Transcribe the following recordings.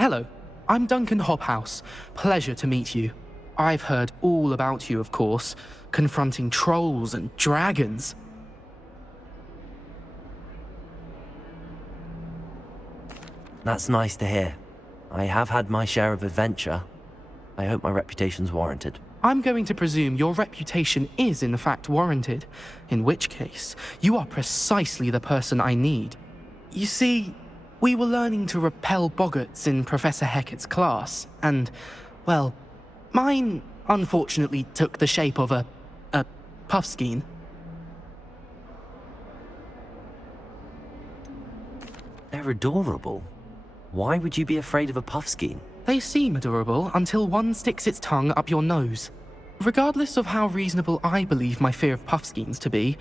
Hello, I'm Duncan Hobhouse. Pleasure to meet you. I've heard all about you, of course, confronting trolls and dragons. That's nice to hear. I have had my share of adventure. I hope my reputation's warranted. I'm going to presume your reputation is in fact warranted, in which case, you are precisely the person I need. You see, we were learning to repel boggarts in Professor Hecat's class, and, well, mine unfortunately took the shape of a puffskein. They're adorable. Why would you be afraid of a puffskein? They seem adorable until one sticks its tongue up your nose. Regardless of how reasonable I believe my fear of puffskeins to be,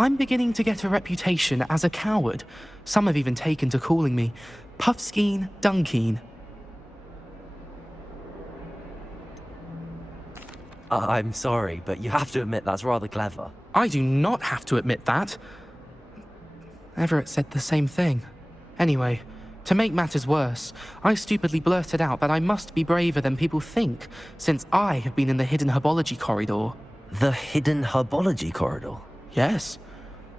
I'm beginning to get a reputation as a coward. Some have even taken to calling me Puffskein Dunkeen. I'm sorry, but you have to admit that's rather clever. I do not have to admit that. Everett said the same thing. Anyway, to make matters worse, I stupidly blurted out that I must be braver than people think, since I have been in the hidden herbology corridor. The hidden herbology corridor? Yes.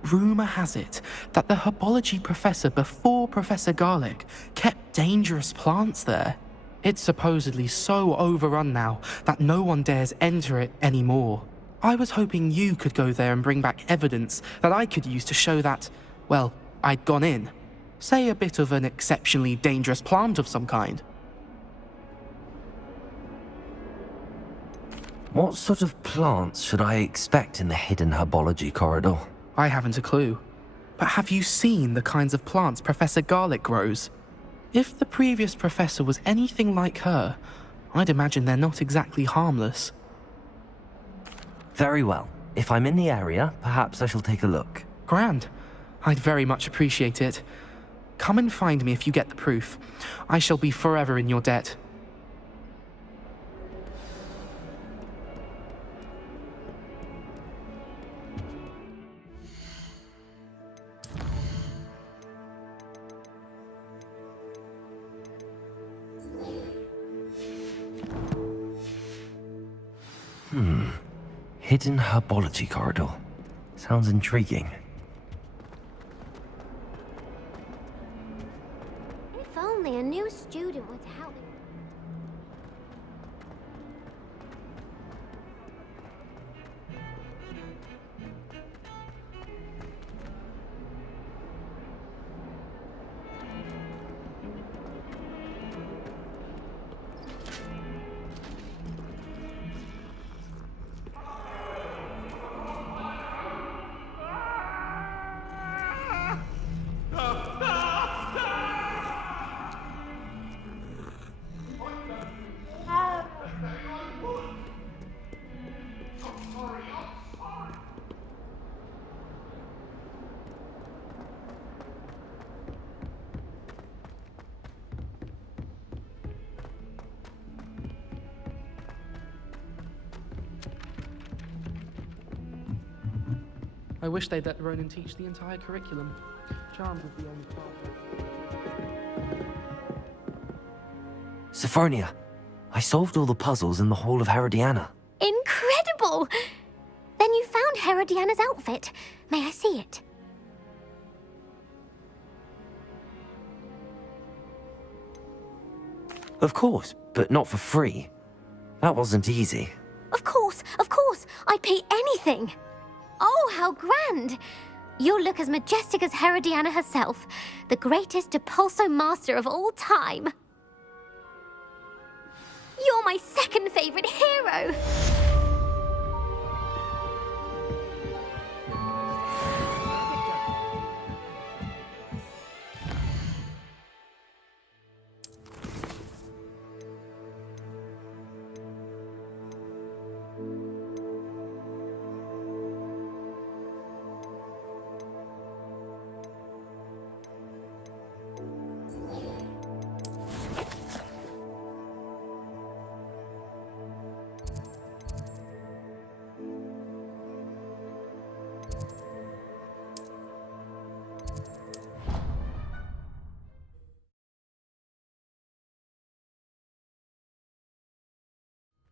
Rumour has it that the herbology professor before Professor Garlic kept dangerous plants there. It's supposedly so overrun now that no one dares enter it anymore. I was hoping you could go there and bring back evidence that I could use to show that, well, I'd gone in. Say a bit of an exceptionally dangerous plant of some kind. What sort of plants should I expect in the hidden herbology corridor? I haven't a clue. But have you seen the kinds of plants Professor Garlic grows? If the previous professor was anything like her, I'd imagine they're not exactly harmless. Very well. If I'm in the area, perhaps I shall take a look. Grand. I'd very much appreciate it. Come and find me if you get the proof. I shall be forever in your debt. Hidden herbology corridor. Sounds intriguing. If only a new student would help. I wish they'd let Ronan teach the entire curriculum. Charms is the only part. Sophronia, I solved all the puzzles in the Hall of Herodiana. Incredible! Then you found Herodiana's outfit. May I see it? Of course, but not for free. That wasn't easy. Of course, I'd pay anything. Oh, how grand! You'll look as majestic as Herodiana herself, the greatest Depulso master of all time. You're my second favorite hero!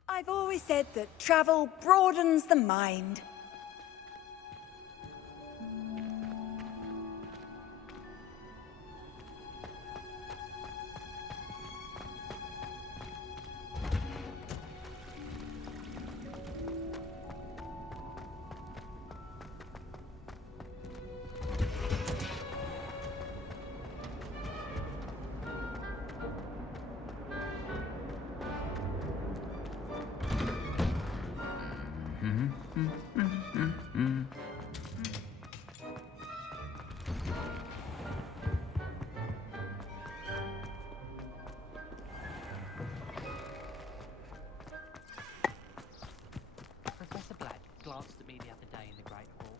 I've always said that travel broadens the mind. Professor Black glanced at me the other day in the Great Hall.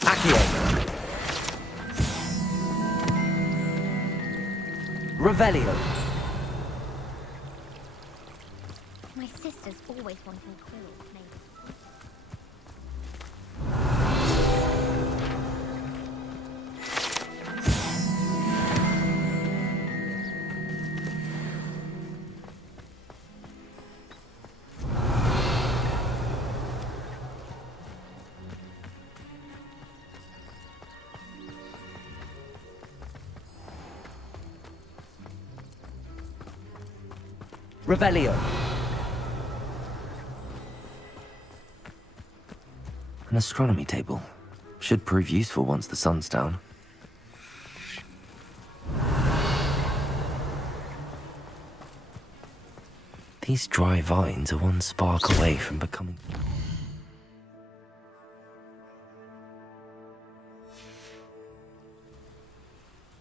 Accio. Revelio. My sister's always wanting cool neighbors. Revelio. An astronomy table. Should prove useful once the sun's down. These dry vines are one spark away from becoming...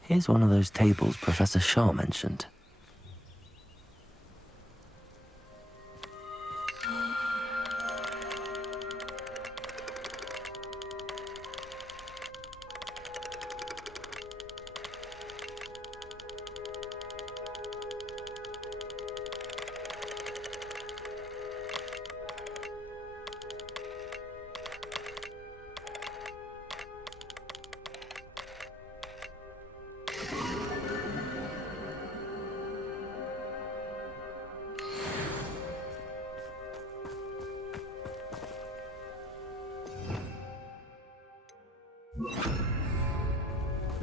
Here's one of those tables Professor Shah mentioned.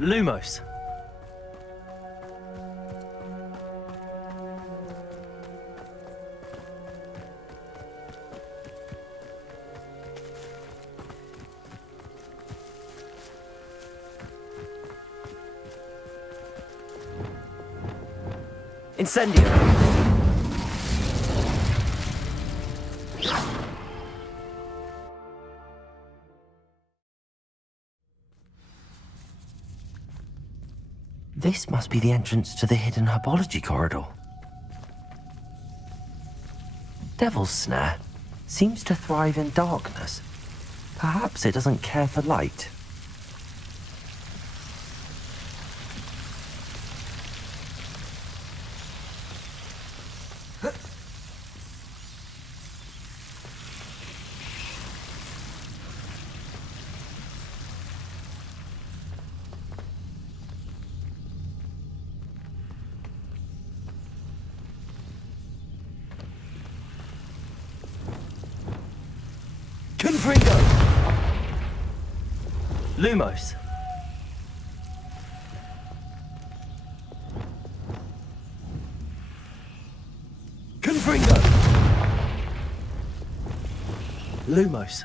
Lumos. Incendio. This must be the entrance to the hidden herbology corridor. Devil's Snare seems to thrive in darkness. Perhaps it doesn't care for light. Confringo! Lumos. Confringo! Lumos.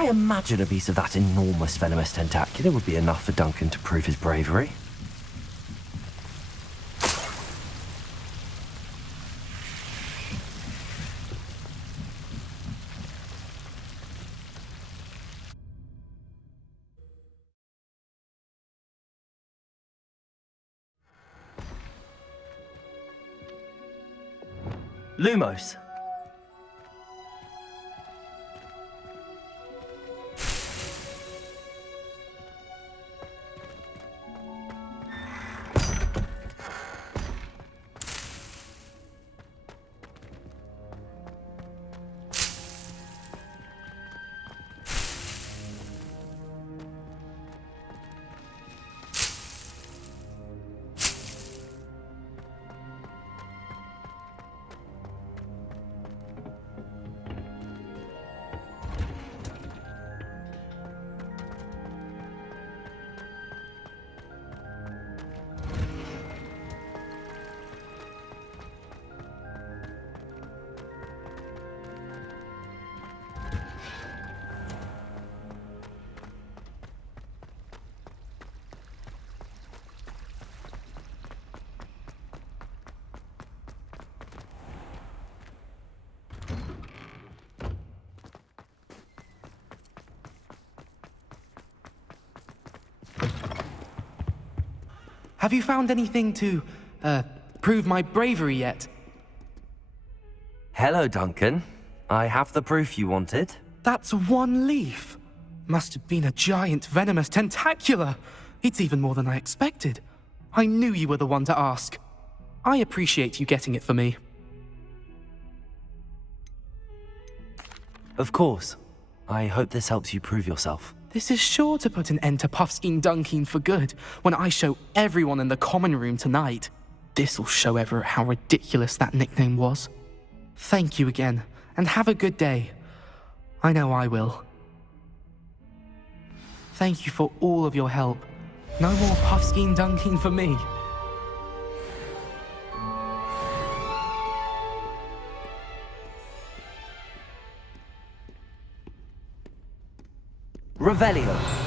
I imagine a piece of that enormous venomous tentacular would be enough for Duncan to prove his bravery. Lumos. Have you found anything to, prove my bravery yet? Hello, Duncan. I have the proof you wanted. That's one leaf. Must have been a giant venomous tentacula. It's even more than I expected. I knew you were the one to ask. I appreciate you getting it for me. Of course. I hope this helps you prove yourself. This is sure to put an end to Puffskein Dunkeen for good when I show everyone in the common room tonight. This'll show Everett how ridiculous that nickname was. Thank you again, and have a good day. I know I will. Thank you for all of your help. No more Puffskein Dunkeen for me. Revelio.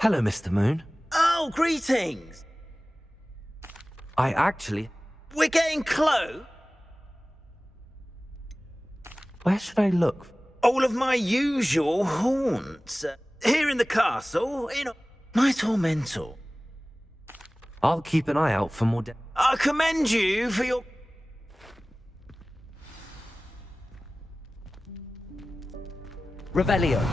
Hello, Mr. Moon. Oh, greetings! I actually... We're getting close. Where should I look? All of my usual haunts. Here in the castle, in my tormentor. I'll keep an eye out for more... I commend you for your... Revelio.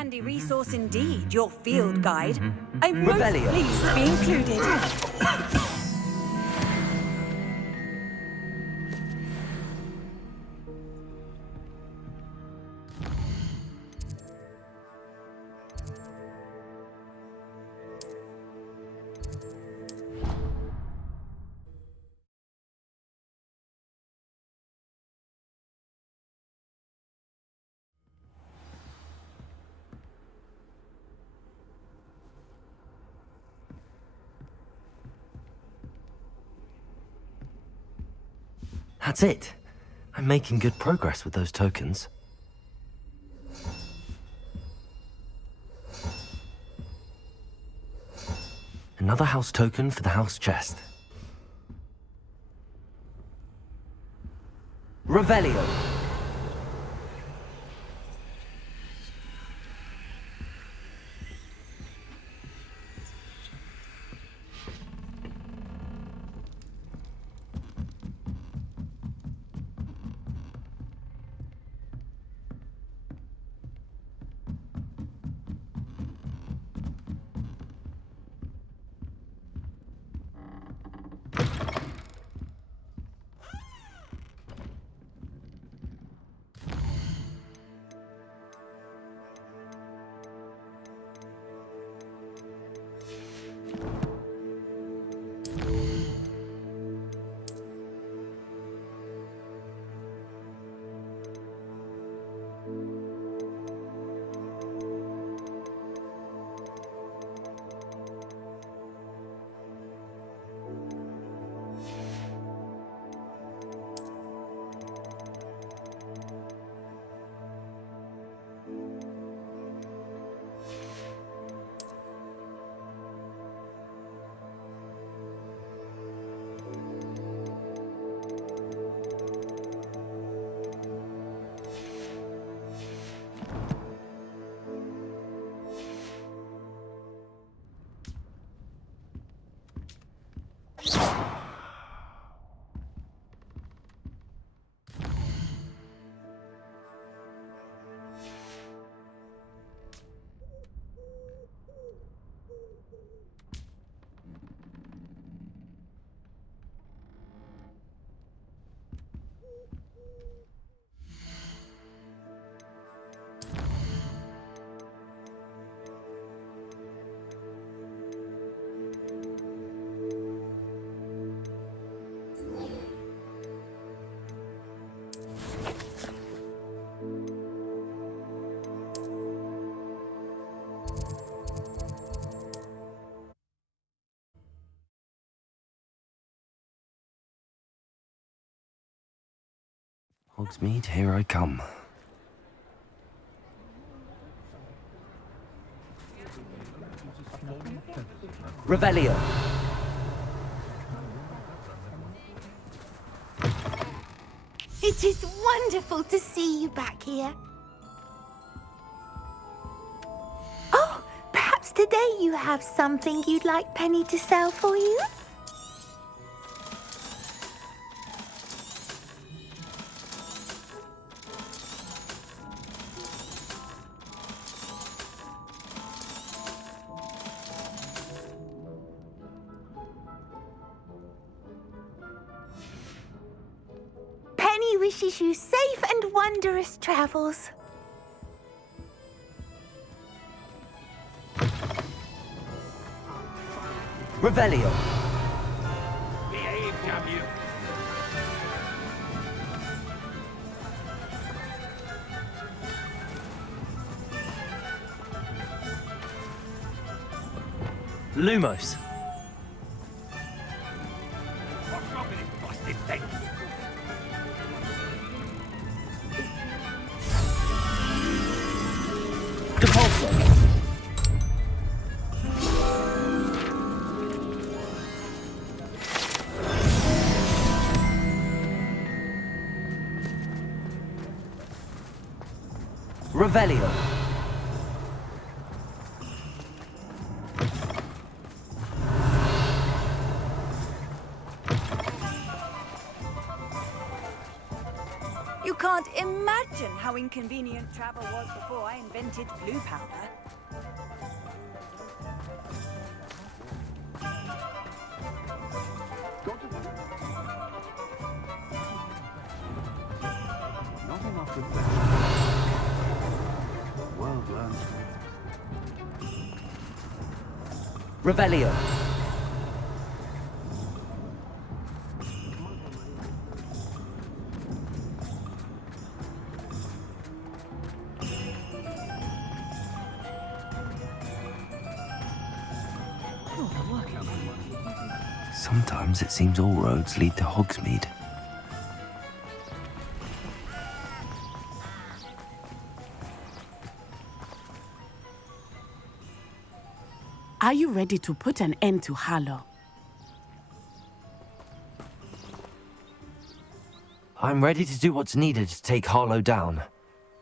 handy resource indeed, your field guide. I'm most Revelio. pleased to be included. That's it. I'm making good progress with those tokens. Another house token for the house chest. Revelio. Hogsmeade, here I come. Revelio. It is wonderful to see you back here. Oh, perhaps today you have something you'd like Penny to sell for you? Penny wishes you safe and wondrous travels. Revelio. Behave, damn you! Lumos. What's wrong with this busted thing? Depulso. Revelio. You can't imagine how inconvenient travel was before I invented blue powder. Not enough reflection. The world learns to exist. Revelio. Sometimes it seems all roads lead to Hogsmeade. Are you ready to put an end to Harlow? I'm ready to do what's needed to take Harlow down.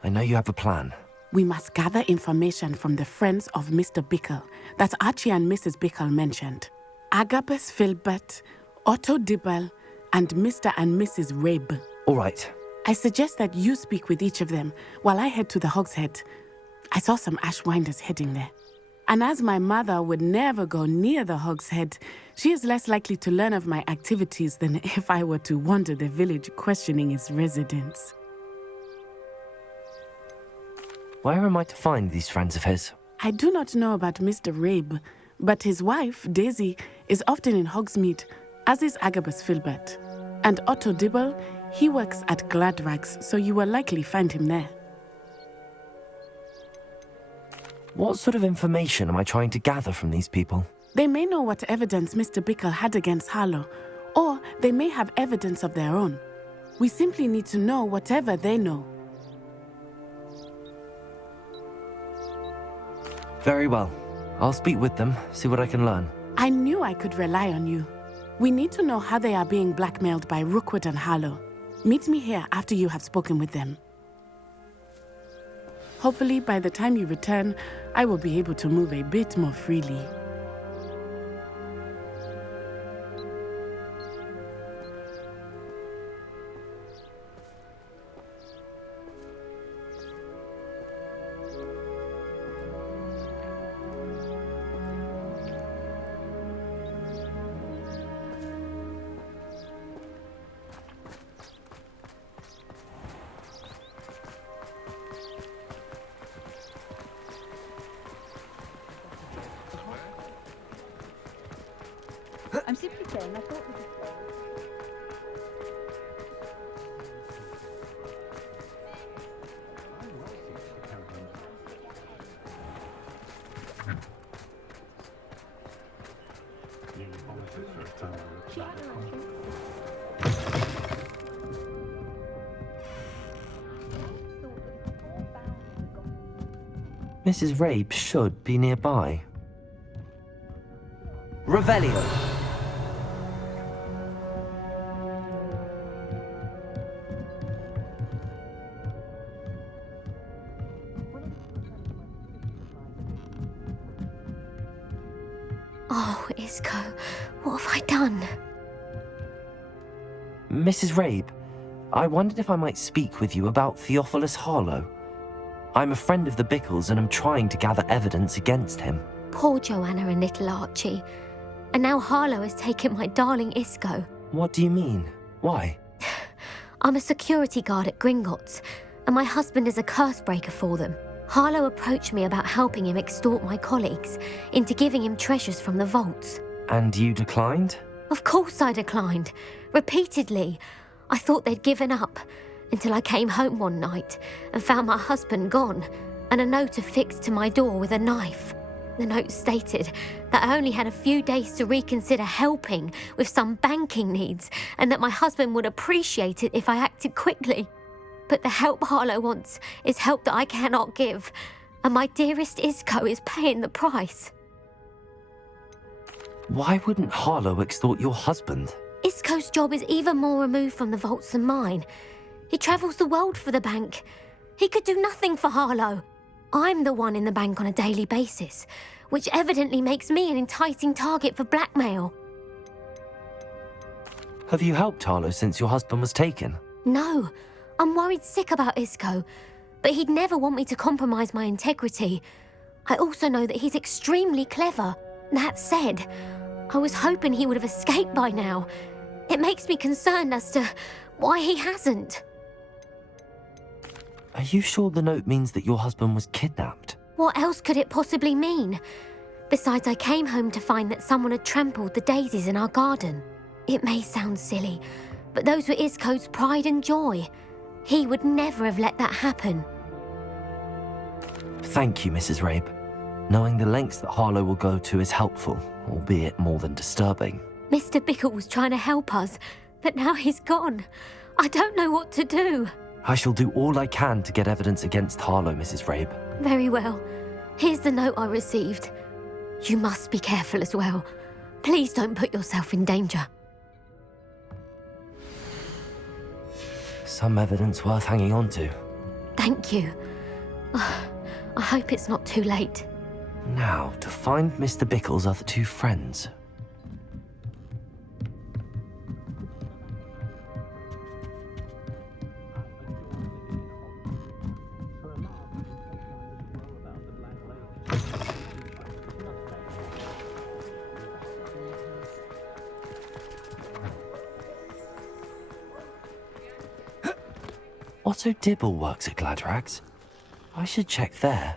I know you have a plan. We must gather information from the friends of Mr. Bickle that Archie and Mrs. Bickle mentioned. Agabus Filbert, Otto Dibble, and Mr. and Mrs. Rabe. All right. I suggest that you speak with each of them while I head to the Hogshead. I saw some Ashwinders heading there. And as my mother would never go near the Hogshead, she is less likely to learn of my activities than if I were to wander the village questioning its residents. Where am I to find these friends of his? I do not know about Mr. Rabe, but his wife, Daisy, is often in Hogsmeade, as is Agabus Filbert. And Otto Dibble, he works at Gladrags, so you will likely find him there. What sort of information am I trying to gather from these people? They may know what evidence Mr. Bickle had against Harlow, or they may have evidence of their own. We simply need to know whatever they know. Very well. I'll speak with them, see what I can learn. I knew I could rely on you. We need to know how they are being blackmailed by Rookwood and Harlow. Meet me here after you have spoken with them. Hopefully, by the time you return, I will be able to move a bit more freely. I'm simply saying I thought this was... Mrs. Rabe should be nearby. Revelio. Oh, Isco, what have I done? Mrs. Rabe, I wondered if I might speak with you about Theophilus Harlow. I'm a friend of the Bickles and am trying to gather evidence against him. Poor Joanna and little Archie. And now Harlow has taken my darling Isco. What do you mean? Why? I'm a security guard at Gringotts, and my husband is a curse breaker for them. Harlow approached me about helping him extort my colleagues into giving him treasures from the vaults. And you declined? Of course I declined. Repeatedly. I thought they'd given up, until I came home one night and found my husband gone, and a note affixed to my door with a knife. The note stated that I only had a few days to reconsider helping with some banking needs, and that my husband would appreciate it if I acted quickly. But the help Harlow wants is help that I cannot give, and my dearest Isco is paying the price. Why wouldn't Harlow extort your husband? Isco's job is even more removed from the vaults than mine. He travels the world for the bank. He could do nothing for Harlow. I'm the one in the bank on a daily basis, which evidently makes me an enticing target for blackmail. Have you helped Harlow since your husband was taken? No, I'm worried sick about Isco, but he'd never want me to compromise my integrity. I also know that he's extremely clever. That said, I was hoping he would have escaped by now. It makes me concerned as to why he hasn't. Are you sure the note means that your husband was kidnapped? What else could it possibly mean? Besides, I came home to find that someone had trampled the daisies in our garden. It may sound silly, but those were Isco's pride and joy. He would never have let that happen. Thank you, Mrs. Rabe. Knowing the lengths that Harlow will go to is helpful, albeit more than disturbing. Mr. Bickle was trying to help us, but now he's gone. I don't know what to do. I shall do all I can to get evidence against Harlow, Mrs. Rabe. Very well. Here's the note I received. You must be careful as well. Please don't put yourself in danger. Some evidence worth hanging on to. Thank you. I hope it's not too late. Now, to find Mr. Bickle's other two friends. Otto Dibble works at Gladrags. I should check there.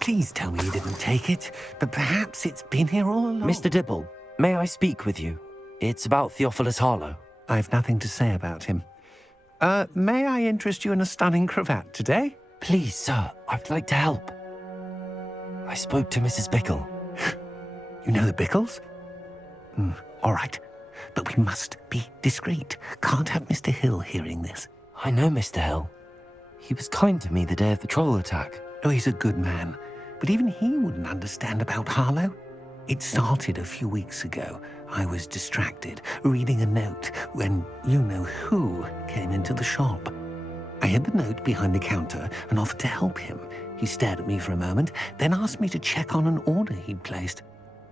Please tell me you didn't take it, but perhaps it's been here all along. Mr. Dibble, may I speak with you? It's about Theophilus Harlow. I've nothing to say about him. May I interest you in a stunning cravat today? Please, sir, I'd like to help. I spoke to Mrs. Bickle. You know the Bickles? All right, but we must be discreet. Can't have Mr. Hill hearing this. I know Mr. Hill. He was kind to me the day of the troll attack. Oh, he's a good man, but even he wouldn't understand about Harlow. It started a few weeks ago. I was distracted, reading a note, when you-know-who came into the shop. I hid the note behind the counter and offered to help him. He stared at me for a moment, then asked me to check on an order he'd placed.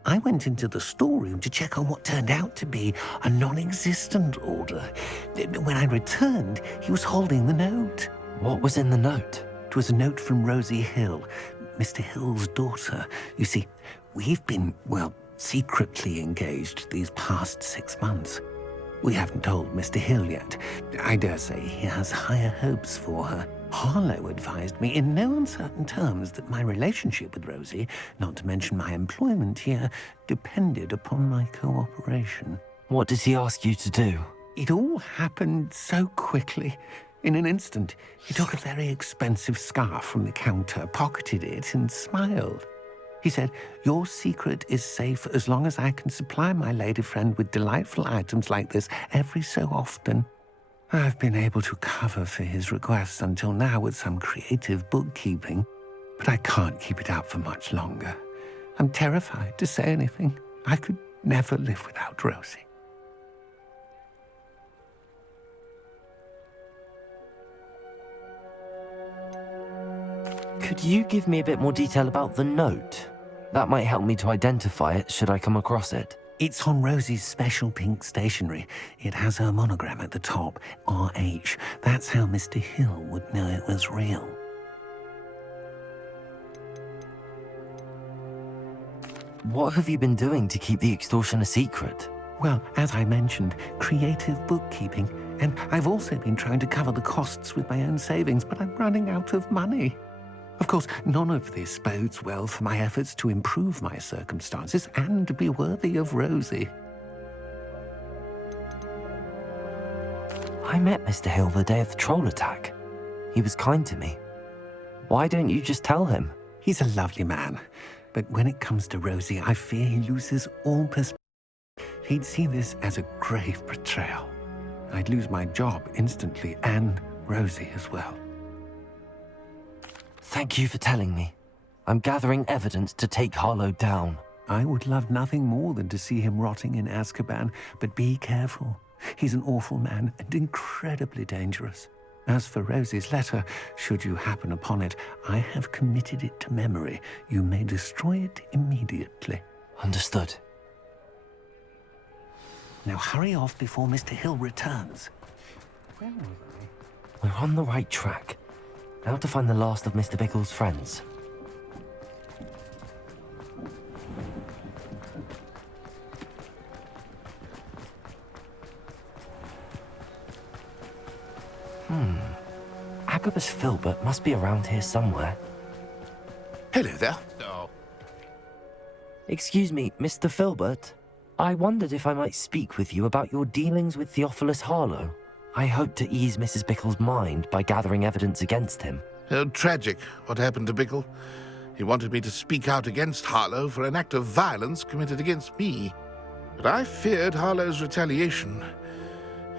I went into the storeroom to check on what turned out to be a non-existent order. When I returned, he was holding the note. What was in the note? It was a note from Rosie Hill, Mr. Hill's daughter. You see, we've been, secretly engaged these past 6 months. We haven't told Mr. Hill yet. I dare say he has higher hopes for her. Harlow advised me in no uncertain terms that my relationship with Rosie, not to mention my employment here, depended upon my cooperation. What did he ask you to do? It all happened so quickly. In an instant, he took a very expensive scarf from the counter, pocketed it, and smiled. He said, "Your secret is safe as long as I can supply my lady friend with delightful items like this every so often." I've been able to cover for his requests until now with some creative bookkeeping, but I can't keep it up for much longer. I'm terrified to say anything. I could never live without Rosie. Could you give me a bit more detail about the note? That might help me to identify it should I come across it. It's on Rosie's special pink stationery. It has her monogram at the top, RH. That's how Mr. Hill would know it was real. What have you been doing to keep the extortion a secret? Well, as I mentioned, creative bookkeeping. And I've also been trying to cover the costs with my own savings, but I'm running out of money. Of course, none of this bodes well for my efforts to improve my circumstances and to be worthy of Rosie. I met Mr. Hill the day of the troll attack. He was kind to me. Why don't you just tell him? He's a lovely man, but when it comes to Rosie, I fear he loses all perspective. He'd see this as a grave betrayal. I'd lose my job instantly, and Rosie as well. Thank you for telling me. I'm gathering evidence to take Harlow down. I would love nothing more than to see him rotting in Azkaban, but be careful. He's an awful man and incredibly dangerous. As for Rosie's letter, should you happen upon it, I have committed it to memory. You may destroy it immediately. Understood. Now hurry off before Mr. Hill returns. Where was I? We're on the right track. Now to find the last of Mr. Bickle's friends. Agabus Filbert must be around here somewhere. Hello there. Excuse me, Mr. Filbert. I wondered if I might speak with you about your dealings with Theophilus Harlow. I hope to ease Mrs. Bickle's mind by gathering evidence against him. Tragic what happened to Bickle. He wanted me to speak out against Harlow for an act of violence committed against me. But I feared Harlow's retaliation,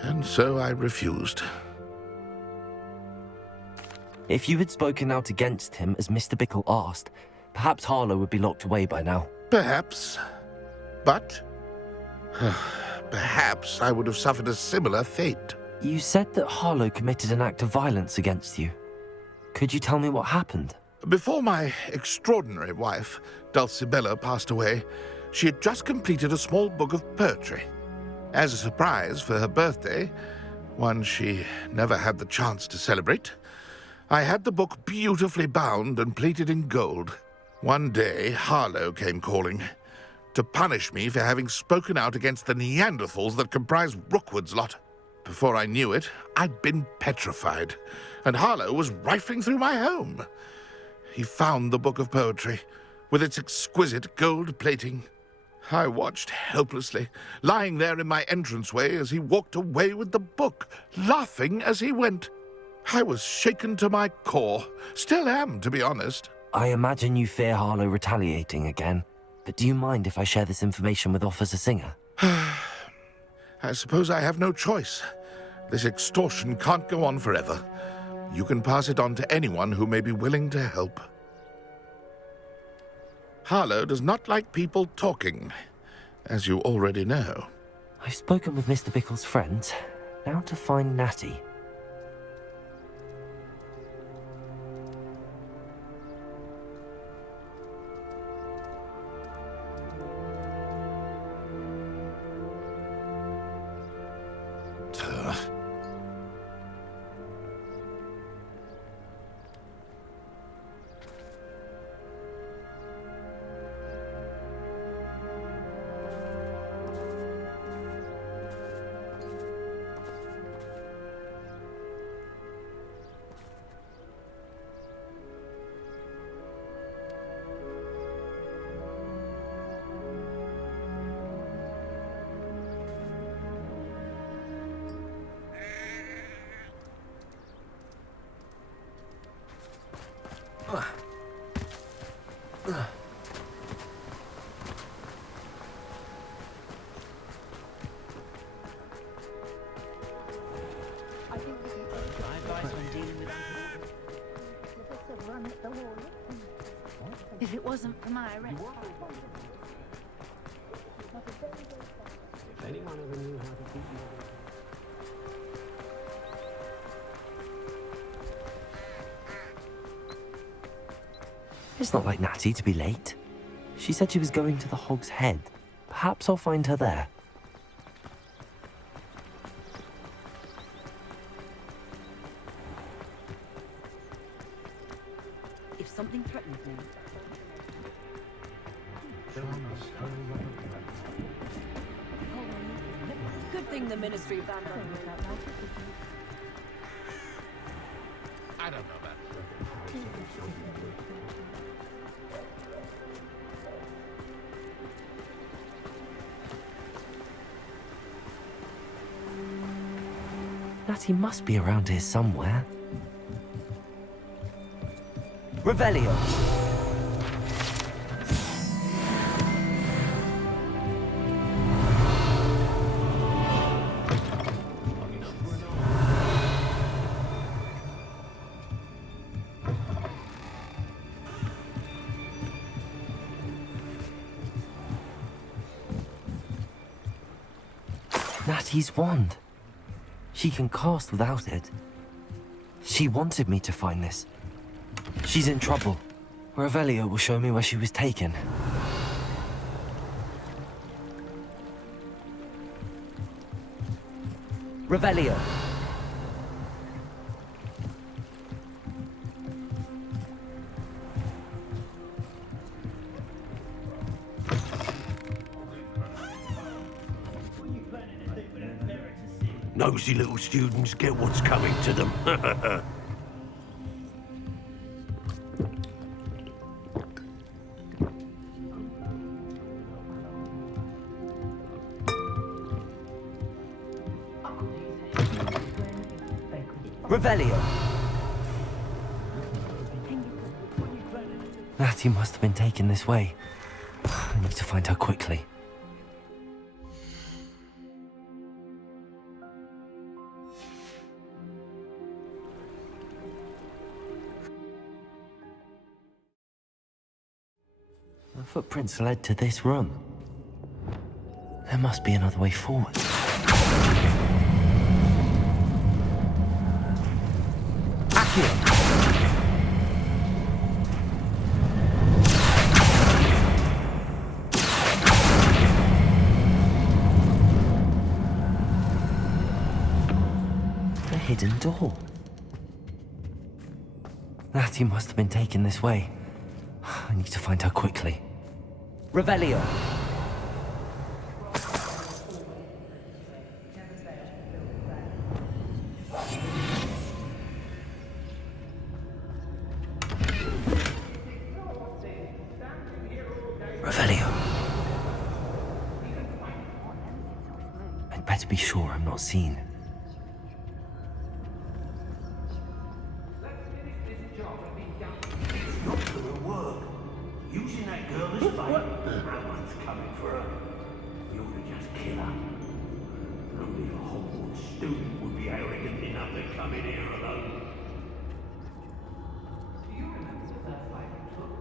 and so I refused. If you had spoken out against him as Mr. Bickle asked, perhaps Harlow would be locked away by now. Perhaps. But perhaps I would have suffered a similar fate. You said that Harlow committed an act of violence against you. Could you tell me what happened? Before my extraordinary wife, Dulcibella, passed away, she had just completed a small book of poetry. As a surprise for her birthday, one she never had the chance to celebrate, I had the book beautifully bound and plated in gold. One day, Harlow came calling to punish me for having spoken out against the Neanderthals that comprise Rookwood's lot. Before I knew it, I'd been petrified, and Harlow was rifling through my home. He found the book of poetry, with its exquisite gold plating. I watched helplessly, lying there in my entranceway as he walked away with the book, laughing as he went. I was shaken to my core. Still am, to be honest. I imagine you fear Harlow retaliating again, but do you mind if I share this information with Officer Singer? I suppose I have no choice. This extortion can't go on forever. You can pass it on to anyone who may be willing to help. Harlow does not like people talking, as you already know. I've spoken with Mr. Bickle's friends. Now to find Natty. If it wasn't for my arrest. If anyone ever knew how to keep you... It's not like Natty to be late. She said she was going to the Hog's Head. Perhaps I'll find her there. If something threatens me. Good thing the Ministry of Vandal. I don't know that. Natty must be around here somewhere. Revelio! Natty's wand. She can cast without it. She wanted me to find this. She's in trouble. Revelio will show me where she was taken. Revelio. Nosy little students get what's coming to them. Revelio! Natty must have been taken this way. I need to find her quickly. The footprints led to this room. There must be another way forward. Accio! A hidden door. Natty must have been taken this way. I need to find her quickly. Revelio! Revelio. I'd better be sure I'm not seen. Using that girl as bait. That one's coming for her. You ought to just kill her. Only a Hogwarts student would be arrogant enough to come in here alone. Do you remember the first fight we took?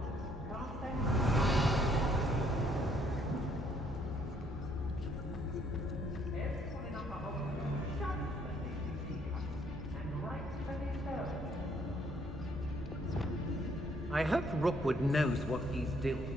Everyone in Upper Hogwarts shouts when they see us, and writes when they tell. I hope Rookwood knows what he's doing.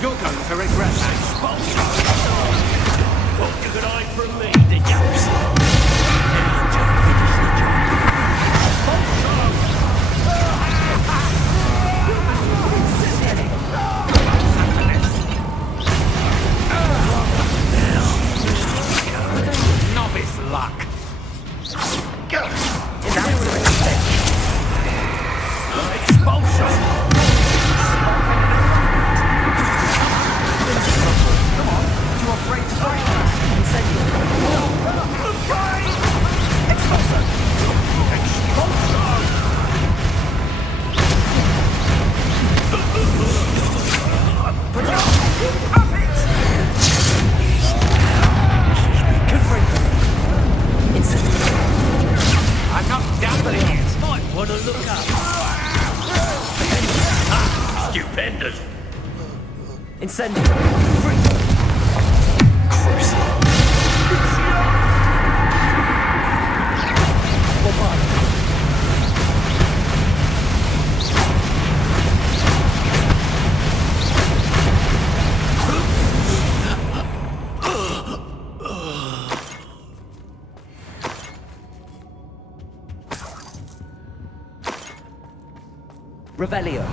You're going to regret that. Thought you could hide from me, did you? Now just finish the job. Novice luck. Expulsion. I'm not doubting it. Might want to look up. Stupendous. Incendiary. Revelio.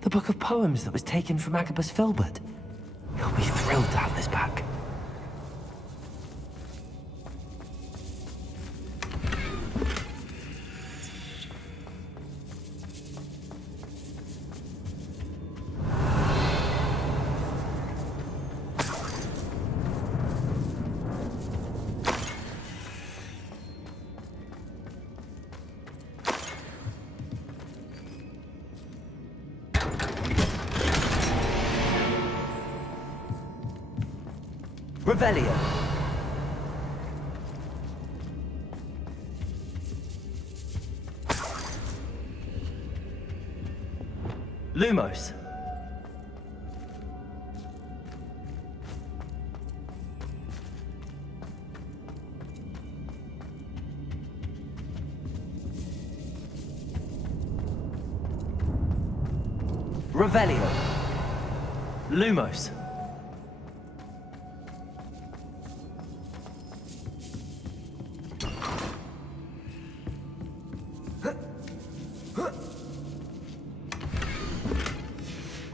The book of poems that was taken from Agabus Filbert. He'll be thrilled to have this back. Revelio. Lumos. Revelio. Lumos.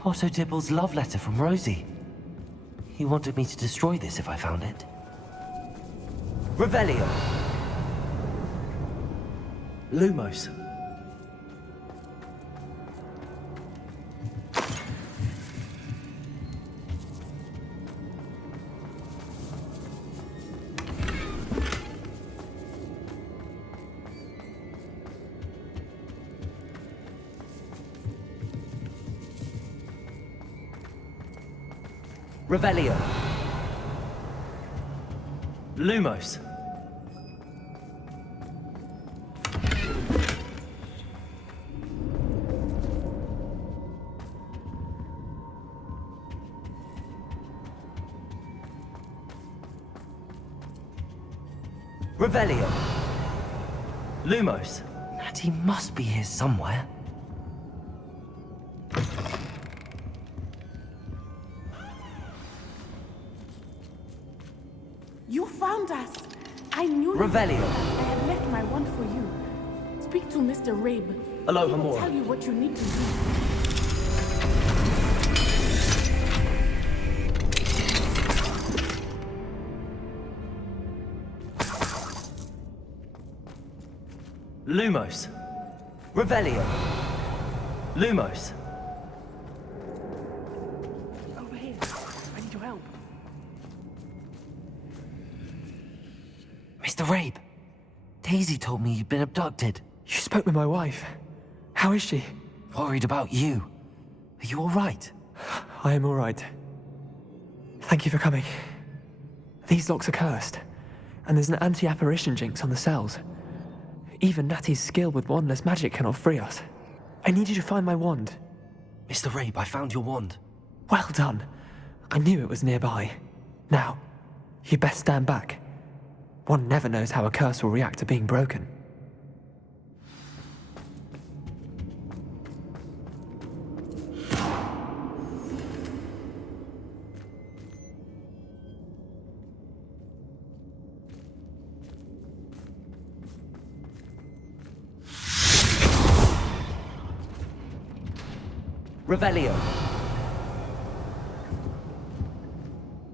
Otto Dibble's love letter from Rosie. He wanted me to destroy this if I found it. Revelio. Lumos. Revelio. Lumos. Revelio. Lumos. Natty must be here somewhere. You found us. I knew Revelio. I had left my wand for you. Speak to Mr. Rabe. Aloha, He will Mora. tell you what you need to do. Lumos. Revelio. Lumos. Over here. I need your help. Mr. Rabe. Daisy told me you'd been abducted. You spoke with my wife. How is she? Worried about you. Are you all right? I am all right. Thank you for coming. These locks are cursed, and there's an anti-apparition jinx on the cells. Even Natty's skill with wandless magic cannot free us. I need you to find my wand. Mr. Rabe, I found your wand. Well done. I knew it was nearby. Now, you best stand back. One never knows how a curse will react to being broken. Revelio.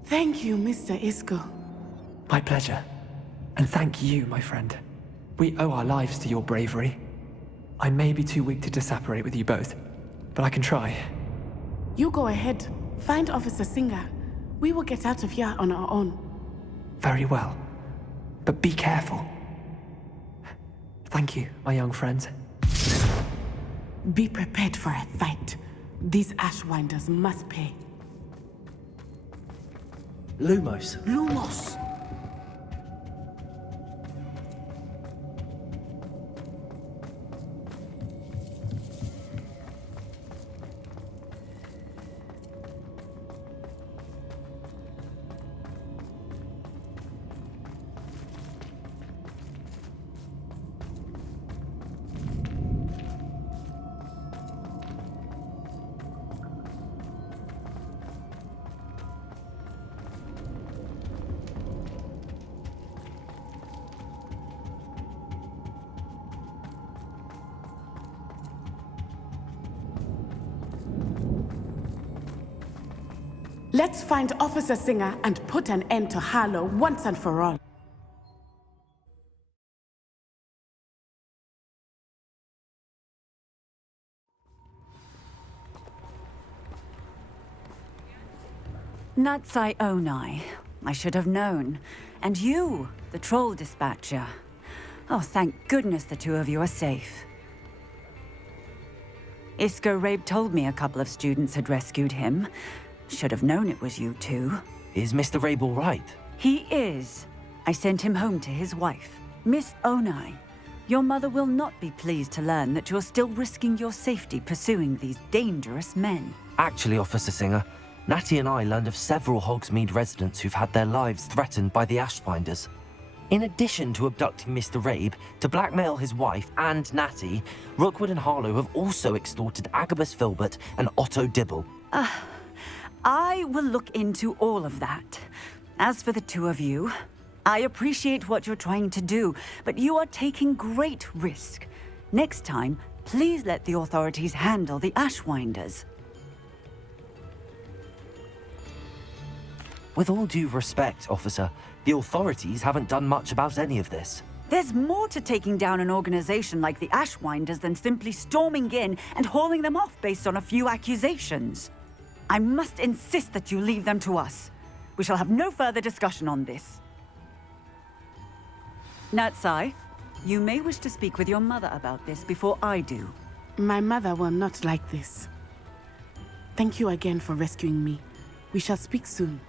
Thank you, Mr. Isco. My pleasure. And thank you, my friend. We owe our lives to your bravery. I may be too weak to disapparate with you both, but I can try. You go ahead. Find Officer Singer. We will get out of here on our own. Very well. But be careful. Thank you, my young friends. Be prepared for a fight. These Ashwinders must pay. Lumos. Lumos! Let's find Officer Singer and put an end to Harlow once and for all. Natsai Onai. I should have known. And you, the troll dispatcher. Oh, thank goodness the two of you are safe. Isco Rabe told me a couple of students had rescued him. Should have known it was you two. Is Mr. Rabe all right? He is. I sent him home to his wife. Miss Onai, your mother will not be pleased to learn that you're still risking your safety pursuing these dangerous men. Actually, Officer Singer, Natty and I learned of several Hogsmeade residents who've had their lives threatened by the Ashbinders. In addition to abducting Mr. Rabe to blackmail his wife and Natty, Rookwood and Harlow have also extorted Agabus Filbert and Otto Dibble. I will look into all of that. As for the two of you, I appreciate what you're trying to do, but you are taking great risk. Next time, please let the authorities handle the Ashwinders. With all due respect, officer, the authorities haven't done much about any of this. There's more to taking down an organization like the Ashwinders than simply storming in and hauling them off based on a few accusations. I must insist that you leave them to us. We shall have no further discussion on this. Natsai, you may wish to speak with your mother about this before I do. My mother will not like this. Thank you again for rescuing me. We shall speak soon.